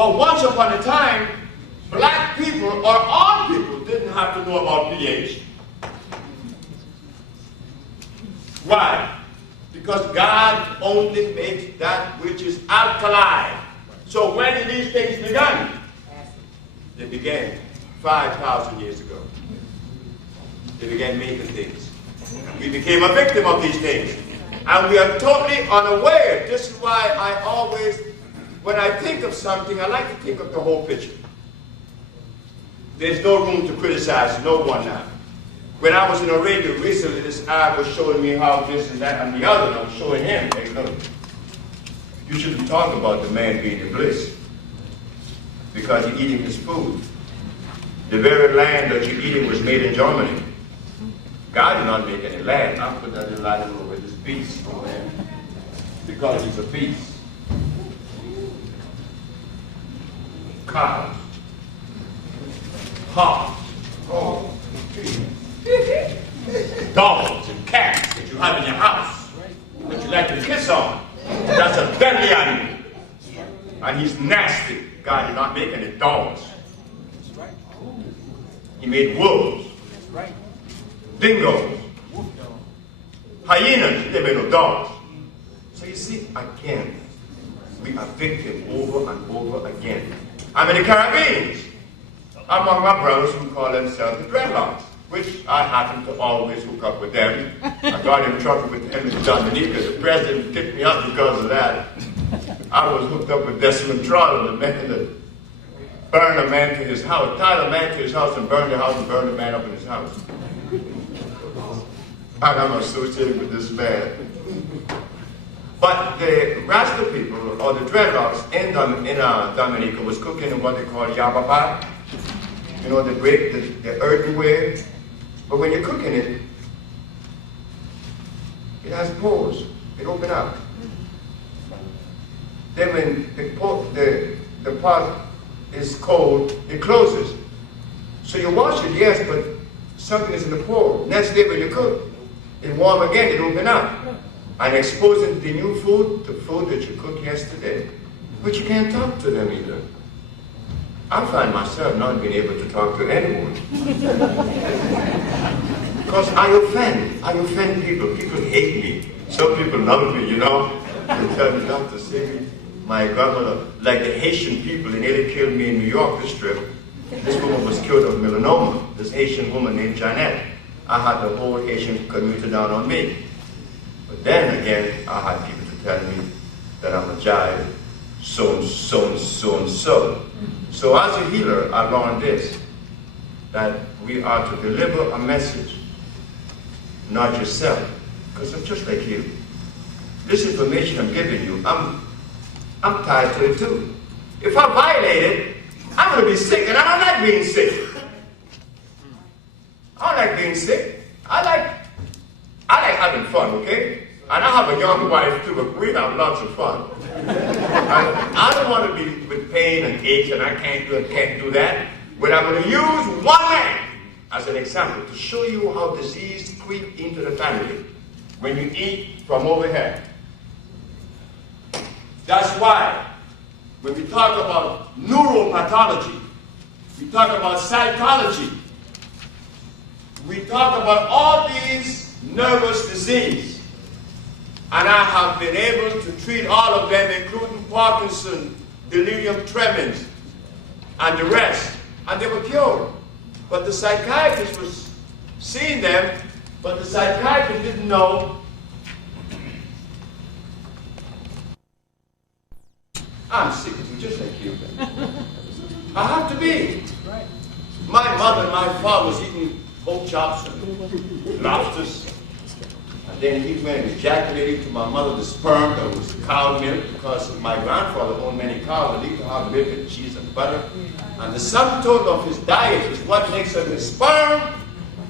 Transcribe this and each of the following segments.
But once upon a time, black people or all people didn't have to know about pH. Why? Because God only makes that which is alkaline. So when did these things begin? They began 5,000 years ago. They began making things. We became a victim of these things. And we are totally unaware. This is why I always, when I think of something, I like to think of the whole picture. There's no room to criticize no one now. When I was in a radio recently, this Arab was showing me how this and that and the other, and I was showing him, hey, look, you shouldn't talk about the man being in bliss because you're eating his food. The very land that you're eating was made in Germany. God did not make any land. I put that in line over this beast over there because he's a beast. Cows, hogs, oh, dogs and cats that you have in your house that you like to kiss on. That's a deadly animal. And he's nasty. God did not make any dogs. He made wolves, dingoes, hyenas. They made no dogs. So you see, again, we are victim over and over again. I'm in the Caribbean. Among my brothers who call themselves the dreadlocks, which I happen to always hook up with them. I got in trouble with them in Dominica. The president kicked me out because of that. I was hooked up with Desmond Trotter, the man that burned a man to his house, tied a man to his house and burned the house and burned the man up in his house. And I'm associated with this man. But the Rasta people, or the dreadlocks in Dominica, was cooking what they call yababa. You know, they break the earthenware. But when you're cooking it, it has pores. It opens up. Then when the pot is cold, it closes. So you wash it, yes, but something is in the pore. Next day when you cook, it warm again, it open up. And exposing the new food, the food that you cooked yesterday. But you can't talk to them either. I find myself not being able to talk to anyone. Because I offend people. People hate me. Some people love me, you know. They tell me, Dr. Sebi, my grandmother, like the Haitian people, they nearly killed me in New York this trip. This woman was killed of melanoma, this Haitian woman named Janet. I had the whole Haitian community down on me. But then again, I had people to tell me that I'm a jive, so and so and so and so. So as a healer, I learned this, that we are to deliver a message, not yourself, because I'm just like you. This information I'm giving you, I'm tied to it too. If I violate it, I'm going to be sick, and I don't like being sick. I don't like being sick. I like having fun, okay? And I have a young wife too, but we have lots of fun. I don't want to be with pain and aches, and I can't do that. But I'm going to use one man as an example to show you how disease creep into the family when you eat from overhead. That's why when we talk about neuropathology, we talk about psychology, we talk about all these nervous diseases. And I have been able to treat all of them, including Parkinson, delirium tremens, and the rest. And they were cured. But the psychiatrist was seeing them, but the psychiatrist didn't know. I'm sick too, just like you. I have to be. My mother and my father was eating pork chops and lobsters. And then he went and ejaculated to my mother the sperm that was cow milk, because my grandfather owned many cows that used to have milk and cheese and butter. And the sum total of his diet is what makes up his sperm.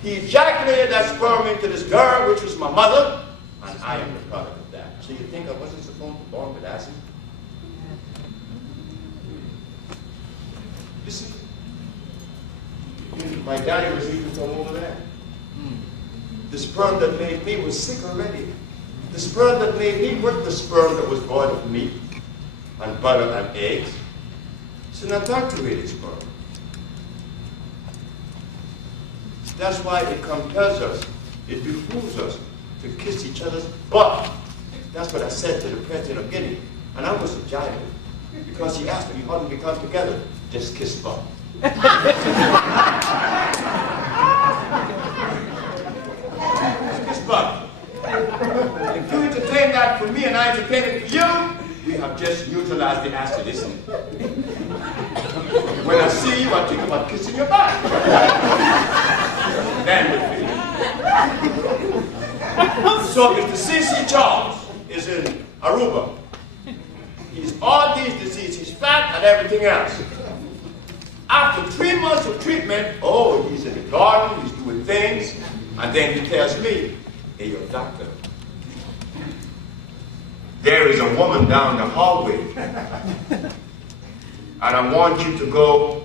He ejaculated that sperm into this girl, which was my mother, and I am the product of that. So you think I wasn't supposed to be born with acid? You see, my daddy was eating from over there. The sperm that made me was sick already. The sperm that made me was the sperm that was born of meat and butter and eggs. It's an adulterated sperm. That's why it compels us, it behooves us to kiss each other's butt. That's what I said to the president of Guinea. And I was a giant because he asked me, how do we come together? Just kiss butt. Just kiss butt. If you entertain that for me and I entertain it for you, we have just neutralized the acid, isn't it? When I see you, I think about kissing your butt. Then so Mr. C.C. Charles is in Aruba. He's all these diseases, he's fat and everything else. After 3 months of treatment, oh, he's in the garden, he's doing things, and then he tells me, hey, your doctor, there is a woman down the hallway, and I want you to go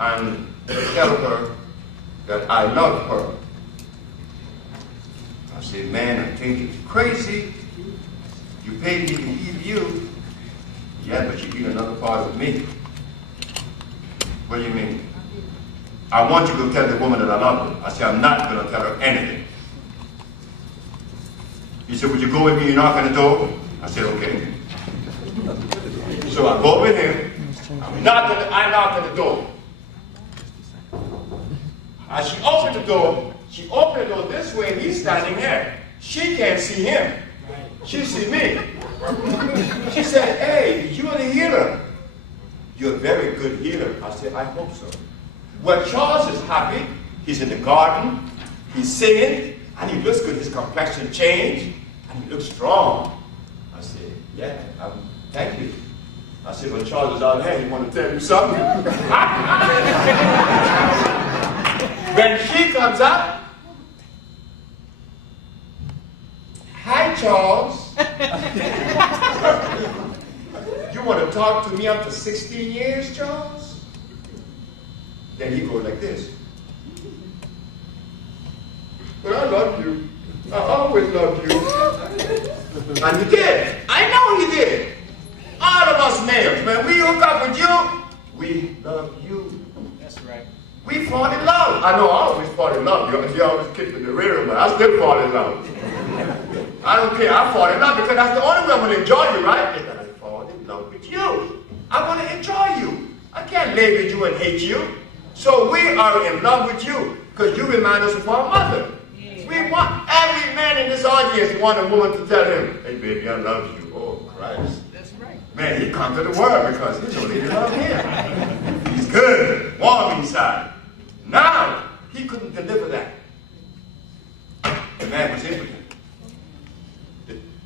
and tell her that I love her. I said, man, I think it's crazy. You paid me to heal you. Yeah, but you heal another part of me. What do you mean? I want you to tell the woman that I love her. I said, I'm not going to tell her anything. He said, would you go with me and knock on the door? I said, okay. So I go with him. I knock on the door. As she opened the door, she opened the door this way and he's standing there. She can't see him. She see me. She said, hey, you're the healer. You're a very good healer. I said, I hope so. Well, Charles is happy. He's in the garden. He's singing. And he looks good. His complexion changed. And he looks strong. I said, yeah, thank you. I said, when Charles is out there, he want to tell you something. When she comes up, hi, Charles. You want to talk to me after 16 years, Charles? Then he goes like this. But I love you. I always loved you. And he did. I know he did. All of us males, when we hook up with you, we love you. That's right. We fall in love. I know I always fall in love. You always kick me in the rear, but I still fall in love. I don't care. I fall in love because that's the only way I'm going to enjoy you, right? Is that I fall in love with you. I want to enjoy you. I can't lay with you and hate you. So we are in love with you because you remind us of our mother. We want every man in this audience want a woman to tell him, hey baby, I love you. Oh Christ. That's right. Man, he conquered the world because his old lady loved him. He's good, warm inside. Now, he couldn't deliver that. The man was impotent.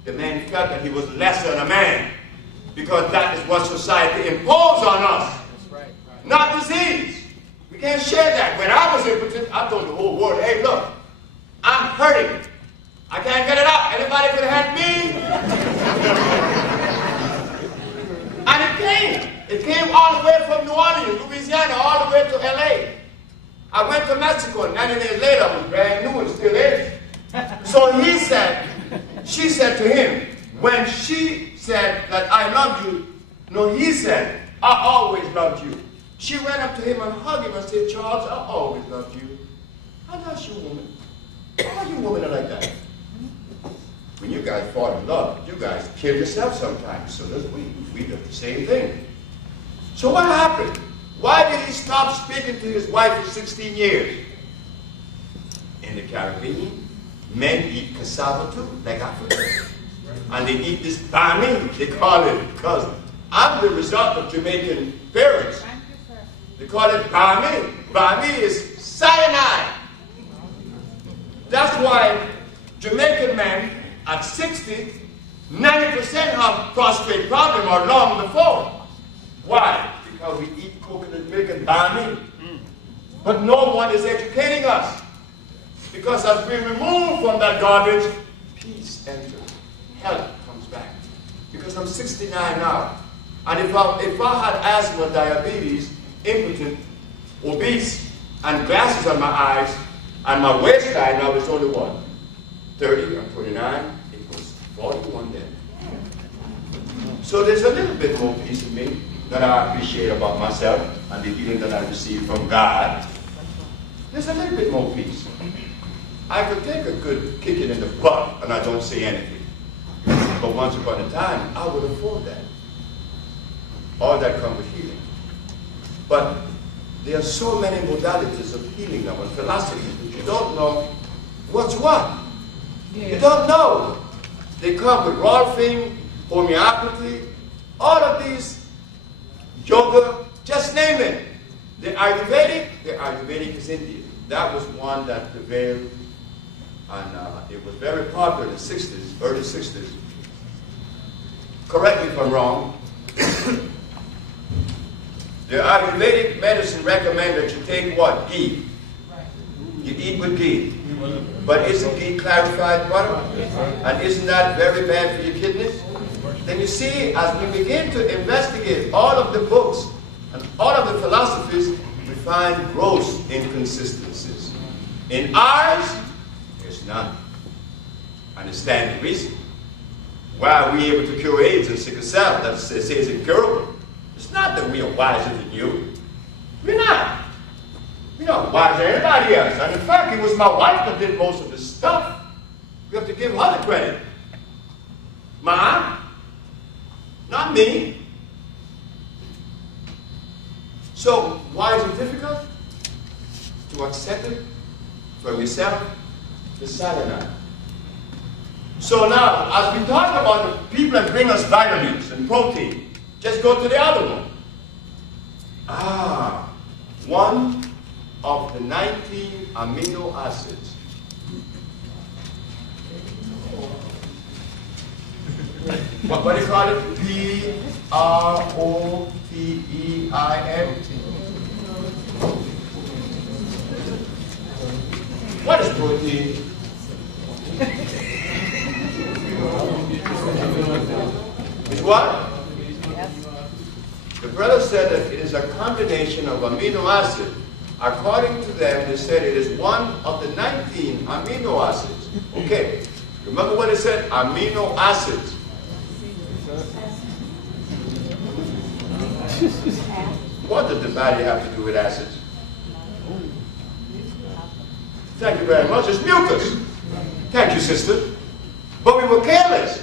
The man felt that he was less than a man because that is what society imposed on us. That's right. Not disease. We can't share that. When I was impotent, I told the whole world, hey, look, I'm hurting. I can't get it out. Anybody can help me? And it came. It came all the way from New Orleans, Louisiana, all the way to LA. I went to Mexico, and 90 days later, I was brand new and still is. So he said, she said to him, when she said that I love you, no, he said, I always loved you. She went up to him and hugged him and said, Charles, I always loved you. How does you woman? How are you women like that? When you guys fall in love, you guys kill yourself sometimes. So does we. We do the same thing. So what happened? Why did he stop speaking to his wife for 16 years? In the Caribbean, men eat cassava too, like Africans. And they eat this bami, they call it, because I'm the result of Jamaican parents. They call it bami. Bami is cyanide. That's why Jamaican men at 60, 90% have prostate problem or long before. Why? Because we eat coconut milk and bami. But no one is educating us. Because as we remove from that garbage, peace enters. Health comes back. Because I'm 69 now. And if I had asthma, diabetes, impotent, obese, and glasses on my eyes, and my waistline now is only what? 30 or 29, it was 41 then. So there's a little bit more peace in me. that I appreciate about myself and the healing that I receive from God, there's a little bit more peace. I could take a good kicking in the butt and I don't say anything. But once upon a time, I would afford that. All that comes with healing. But there are so many modalities of healing now and philosophies that you don't know what's what. Yeah. You don't know. They come with Rolfing, homeopathy, all of these, yoga, just name it. The Ayurvedic is Indian. That was one that prevailed, and it was very popular in the 60s, early 60s. Correct me if I'm wrong. The Ayurvedic medicine recommend that you take what? Ghee. You eat with ghee. But isn't ghee clarified butter? And isn't that very bad for your kidneys? Then you see, as we begin to investigate all of the books and all of the philosophies, we find gross inconsistencies. In ours, there's none. And it's standing reason. Why are we able to cure AIDS and sickle cell? That says it's incurable. It's not that we are wiser than you. We're not. We're not wiser than anybody else. And in fact, it was my wife that did most of this stuff. We have to give her the credit. Mom, not me. So, why is it difficult to accept it from yourself? The cyanide. So now, as we talk about the people that bring us vitamins and protein, just go to the other one. One of the 19 amino acids. What do you call it? P-R-O-T-E-I-N. What is protein? It's what? The brother said that it is a combination of amino acid. According to them, they said it is one of the 19 amino acids. Okay, remember what it said? Amino acids. What does the body have to do with acids? Thank you very much. It's mucus. Thank you, sister. But we were careless.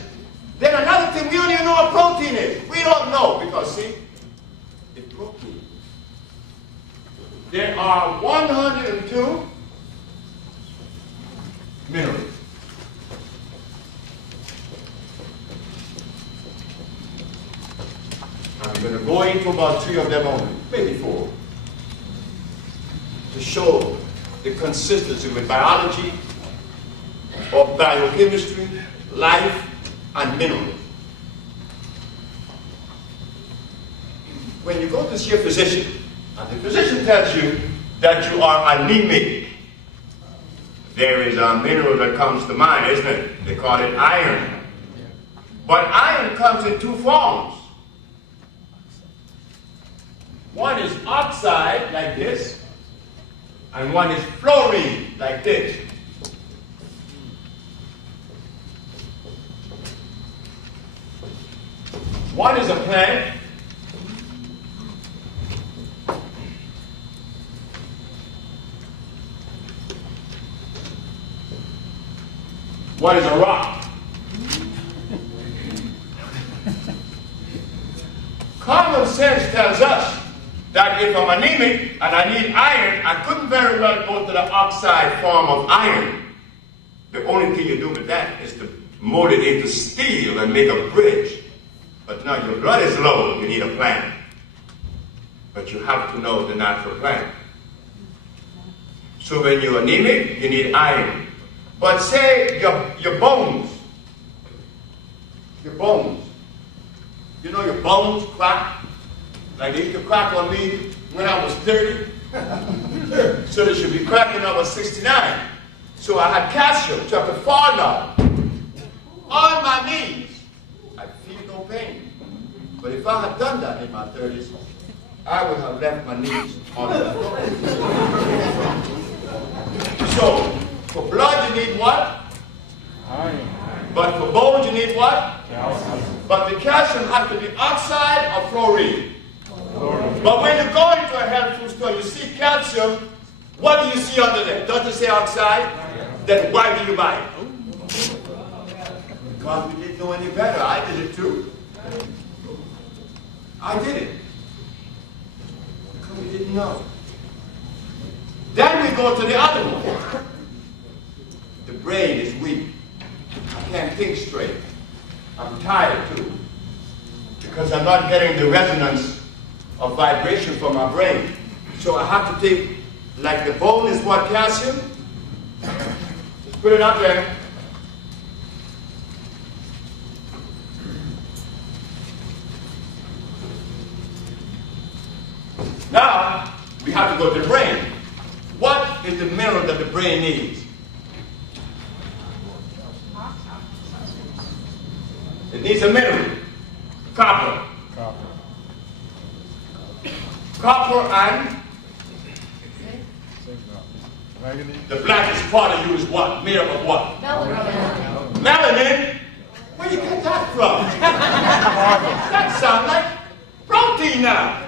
Then another thing, we don't even know what protein is. We don't know because, see, it's protein. There are 102 minerals. I'm going to go into about 3 of them only, maybe 4, to show the consistency with biology, or biochemistry, life, and minerals. When you go to see a physician, and the physician tells you that you are anemic, there is a mineral that comes to mind, isn't it? They call it iron. But iron comes in 2 forms. One is oxide, like this, and one is fluorine, like this. One is a plant. One is a rock. Common sense tells us that if I'm anemic and I need iron, I couldn't very well go to the oxide form of iron. The only thing you do with that is to mold it into steel and make a bridge. But now your blood is low, you need a plant. But you have to know the natural plant. So when you're anemic, you need iron. But say your bones. You know your bones crack? Like they used to crack on me when I was 30. So they should be cracking when I was 69. So I had calcium, so I could fall now. On my knees. I feel no pain. But if I had done that in my 30s, I would have left my knees on the floor. So, for blood you need what? Iron. But for bones you need what? Calcium. But the calcium has to be oxide or fluorine. But when you go into a health food store, you see calcium, what do you see under there? Does it say oxide? Then why do you buy it? Because we didn't know any better. I did it too. I did it. Because we didn't know. Then we go to the other one. The brain is weak. I can't think straight. I'm tired too. Because I'm not getting the resonance of vibration from my brain. So I have to take, like the bone is what, calcium? Just put it up there. Now, we have to go to the brain. What is the mineral that the brain needs? It needs a mineral. Copper. Copper and the blackest part of you is what? Made up of what? Melanin. Melanin? Where you get that from? That sounds like protein now.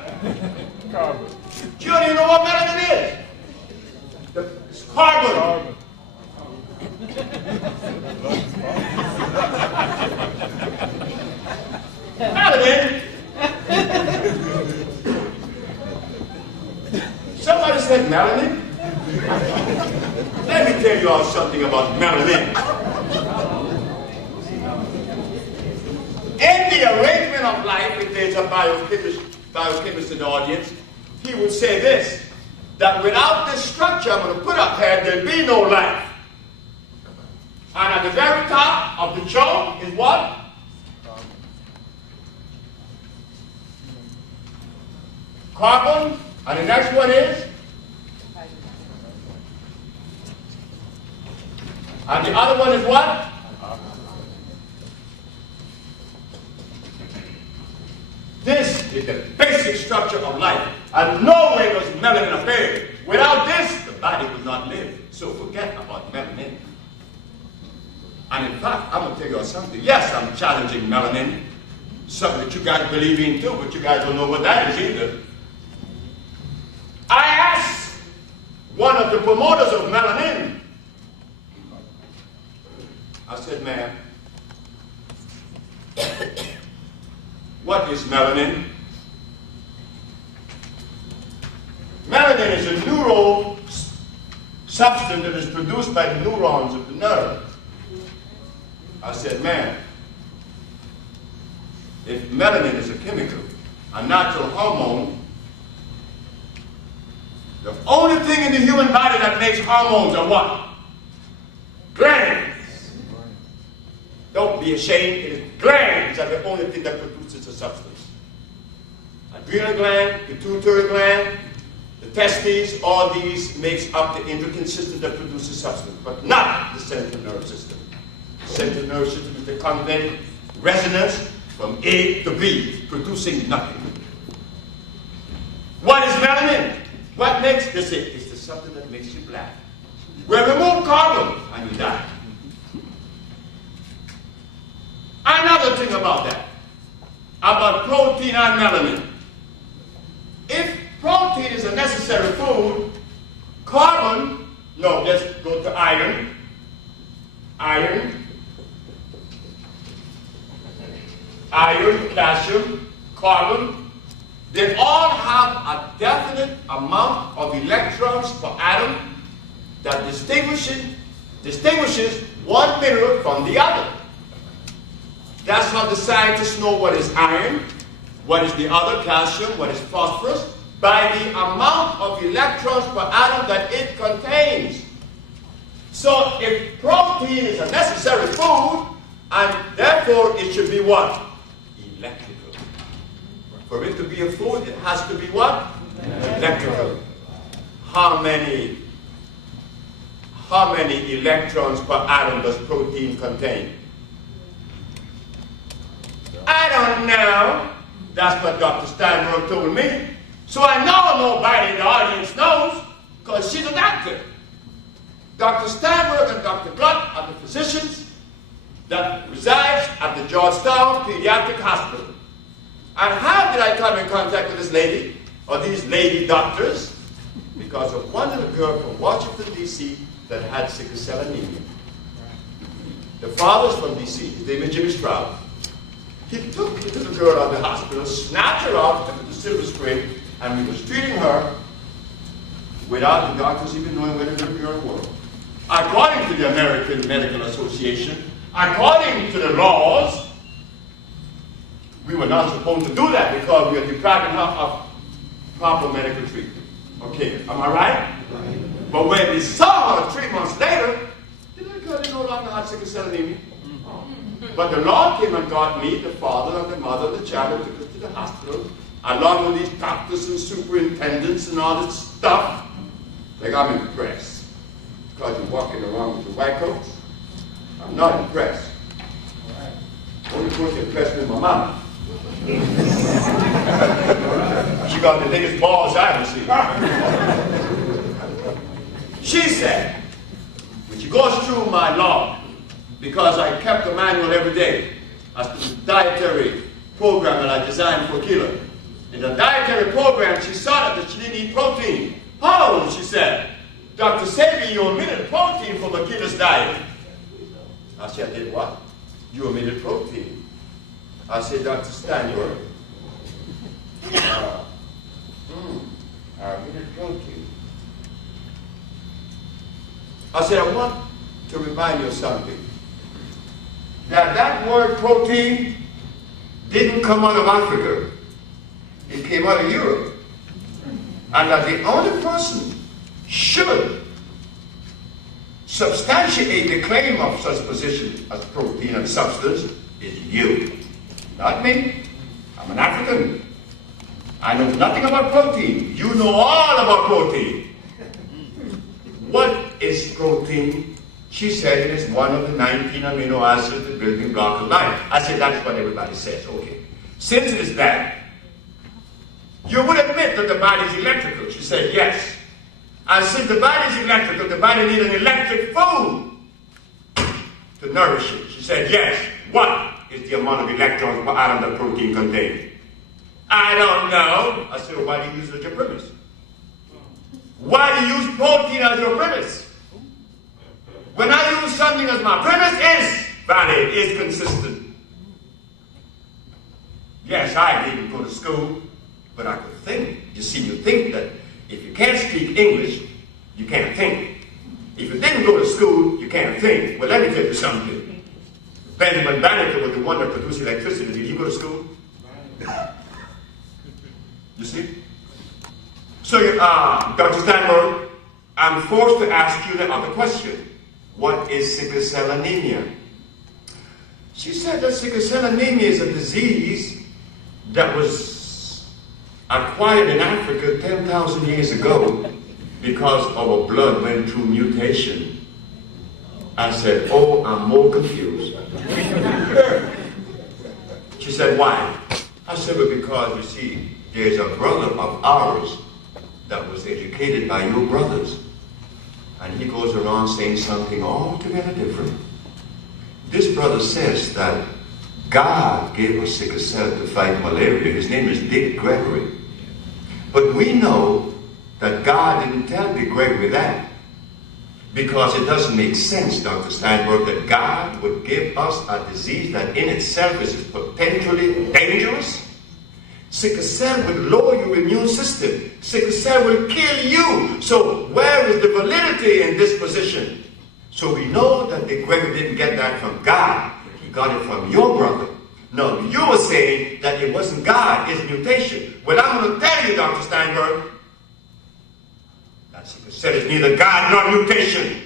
You don't even know what melanin is. It's carbon. Melanin. Somebody said melanin? Let me tell you all something about melanin. In the arrangement of life, if there's a biochemist in the audience, he would say this, that without this structure I'm going to put up here, there'll be no life. And at the very top of the chart is what? Carbon. And the next one is? And the other one is what? This is the basic structure of life. And no way does melanin appear. Without this, the body will not live. So forget about melanin. And in fact, I'm going to tell you something. Yes, I'm challenging melanin. Something that you guys believe in too, but you guys don't know what that is either. I asked one of the promoters of melanin. I said, ma'am, what is melanin? Melanin is a neural substance that is produced by the neurons of the nerve. I said, ma'am, if melanin is a chemical, a natural hormone, the only thing in the human body that makes hormones are what? Glands. Don't be ashamed. It is glands are the only thing that produces a substance. Adrenal gland, pituitary gland, the testes, all these makes up the endocrine system that produces substance, but not the central nervous system. The central nervous system is the conveying resonance from A to B, producing nothing. What is melanin? What makes this? It's the something that makes you black. We remove carbon and you die. Another thing about that, about protein and melanin. If protein is a necessary food, carbon, no, let's go to iron. Iron, calcium, carbon, they all have a definite amount of electrons per atom that distinguishes one mineral from the other. That's how the scientists know what is iron, what is the other, calcium, what is phosphorus, by the amount of electrons per atom that it contains. So if protein is a necessary food, and therefore it should be what? Electrical. For it to be a food, it has to be what? Electrical. How many electrons per atom does protein contain? I don't know. That's what Dr. Steinberg told me. So I know nobody in the audience knows, because she's a doctor. Dr. Steinberg and Dr. Gluck are the physicians that resides at the Georgetown Pediatric Hospital. And how did I come in contact with this lady? of these lady doctors because of one little girl from Washington, D.C. that had sickle cell anemia. The father's from D.C. His name is Jimmy Stroud. He took the little girl out of the hospital, snatched her out into the Silver Spring, and we was treating her without the doctors even knowing where the little girl was. According to the American Medical Association, according to the laws, we were not supposed to do that because we are depriving her of proper medical treatment. Okay, am I right? But when we saw her 3 months later, the little girl no longer had sickle cell anemia. But the law came and got me, the father and the mother and the child, and took us to the hospital, along with these doctors and superintendents and all this stuff. Like, I'm impressed. Because you're walking around with your white coats. I'm not impressed. Only person impressed me is my mama. She got the biggest balls I ever seen. She said, when she goes through my log, because I kept a manual every day as to the dietary program that I designed for Keeler. In the dietary program, she saw that she didn't eat protein. Oh, she said, Dr. Sebi, you omitted protein from Keeler's diet. I said, I did what? You omitted protein. I said, Dr. Steinberg, I omitted protein. I said, I want to remind you of something. That word protein didn't come out of Africa. It came out of Europe. And that the only person should substantiate the claim of such position as protein and substance is you. Not me. I'm an African. I know nothing about protein. You know all about protein. What is protein? She said it is one of the 19 amino acids, the building block of life. I said, that's what everybody says. Okay. Since it is that, you would admit that the body is electrical. She said, yes. And since the body is electrical, the body needs an electric food to nourish it. She said, yes. What is the amount of electrons per atom that protein contains? I don't know. I said, well, why do you use it as your premise? Why do you use protein as your premise? When I use something as my premise, it's valid, it's consistent. Yes, I didn't go to school, but I could think. You see, you think that if you can't speak English, you can't think. If you didn't go to school, you can't think. Well, let me tell you something. Benjamin Banneker was the one that produced electricity. Did he go to school? You see? So, Dr. Steinberg, I'm forced to ask you the other question. What is sickle cell anemia? She said that sickle cell anemia is a disease that was acquired in Africa 10,000 years ago because our blood went through mutation. I said, oh, I'm more confused. She said, why? I said, well, because, you see, there's a brother of ours that was educated by your brothers. And he goes around saying something altogether different. This brother says that God gave us sickle cell to fight malaria. His name is Dick Gregory. But we know that God didn't tell Dick Gregory that. Because it doesn't make sense, Dr. Steinberg, that God would give us a disease that in itself is potentially dangerous. Sickle cell will lower your immune system. Sickle cell will kill you. So where is the validity in this position? So we know that Dick Gregory didn't get that from God. He got it from your brother. No, you were saying that it wasn't God, it's mutation. Well, I'm going to tell you, Dr. Steinberg, that sickle cell is neither God nor mutation.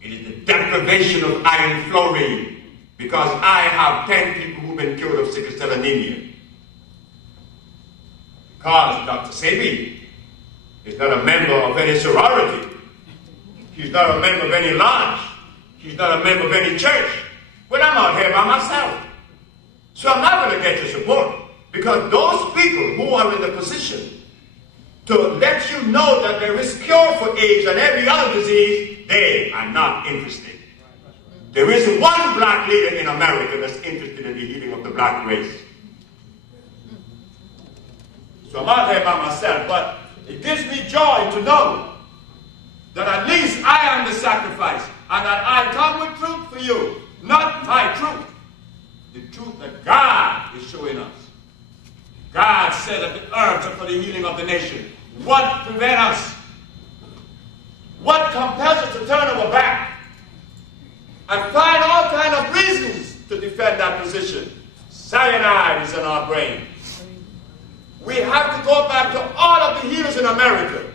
It is the deprivation of iron fluorine. Because I have 10 people who've been cured of sickle cell anemia. Because Dr. Sebi is not a member of any sorority. He's not a member of any lodge. He's not a member of any church. Well, I'm out here by myself. So I'm not going to get your support. Because those people who are in the position to let you know that there is cure for AIDS and every other disease, they are not interested. There isn't one black leader in America that's interested in the healing of the black race. So I'm out here by myself, but it gives me joy to know that at least I am the sacrifice, and that I come with truth for you, not my truth. The truth that God is showing us. God said that the herbs are for the healing of the nation. What prevents us? What compels us to turn our back and find all kinds of reasons to defend that position? Cyanide is in our brain. We have to go back to all of the healers in America,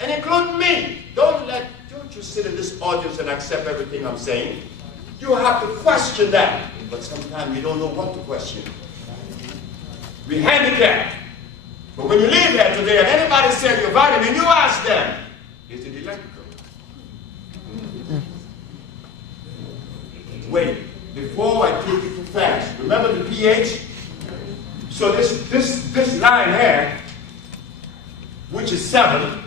and including me. Don't you sit in this audience and accept everything I'm saying. You have to question that, but sometimes you don't know what to question. We're handicapped. But when you leave here today and anybody says you're vitamin, you ask them, is it electrical? Wait, before I take it too fast, remember the pH? So this line here, which is 7,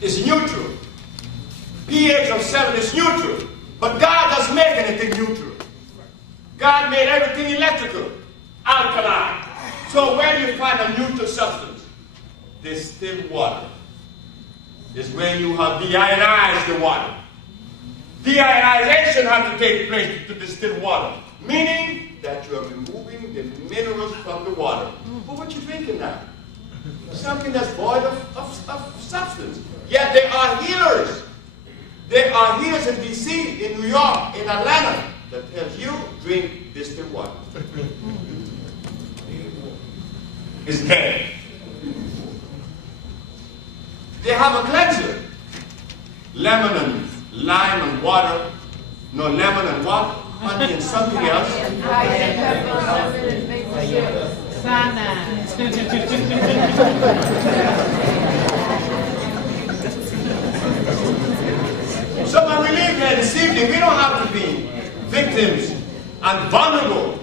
is neutral. pH of 7 is neutral. But God doesn't make anything neutral. God made everything electrical, alkaline. So where do you find a neutral substance? Distilled water. Is when you have deionized the water. Deionization has to take place to distill water, meaning that you are removing the minerals from the water. But what you drinking now? Something that's void of substance. Yet they are healers. There are healers in D.C., in New York, in Atlanta, that tells you, drink distilled water. It's dead. They have a cleanser. Lemon and lime and water. No, lemon and what? Honey and something else. So when we leave here this evening, we don't have to be victims and vulnerable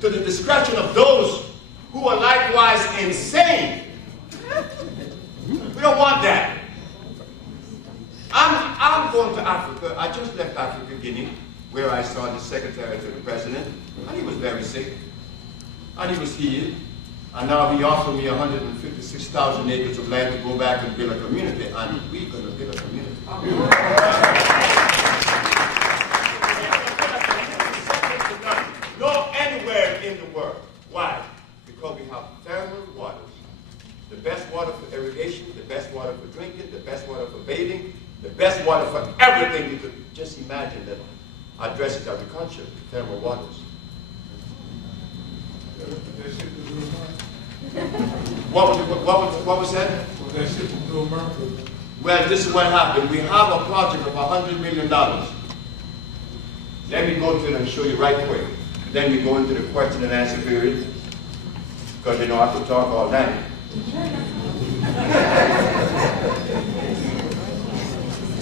to the discretion of those who are likewise insane. We don't want that. I'm going to Africa. I just left Africa, Guinea, where I saw the secretary to the president, and he was very sick, and he was healed, and now he offered me 156,000 acres of land to go back and build a community, and we're going to build a community. No anywhere in the world. Why? Because we have thermal waters. The best water for irrigation, the best water for drinking, the best water for bathing, the best water for everything you could just imagine that addresses agriculture, thermal waters. What was that? Well, this is what happened. We have a project of $100 million. Let me go to it and show you right quick. Then we go into the question and answer period, because you know I have to talk all night.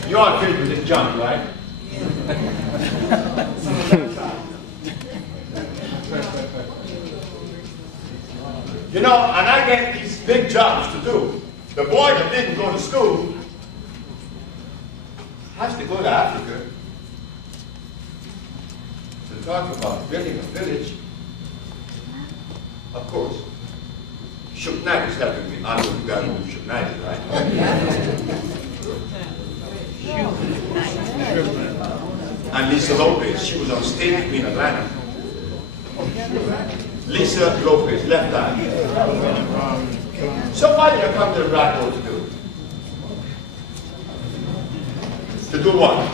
You all filled with this junk, right? You know, and I get these big jobs to do. The boy that didn't go to school has to go to Africa to talk about building a village. Of course, Shook Knight is helping me. I know you guys know who Shook Knight is, right? And Lisa Lopez, she was on stage with me in Atlanta. Lisa Lopez, left eye. So why did I come to the Black Hole to do? To do what?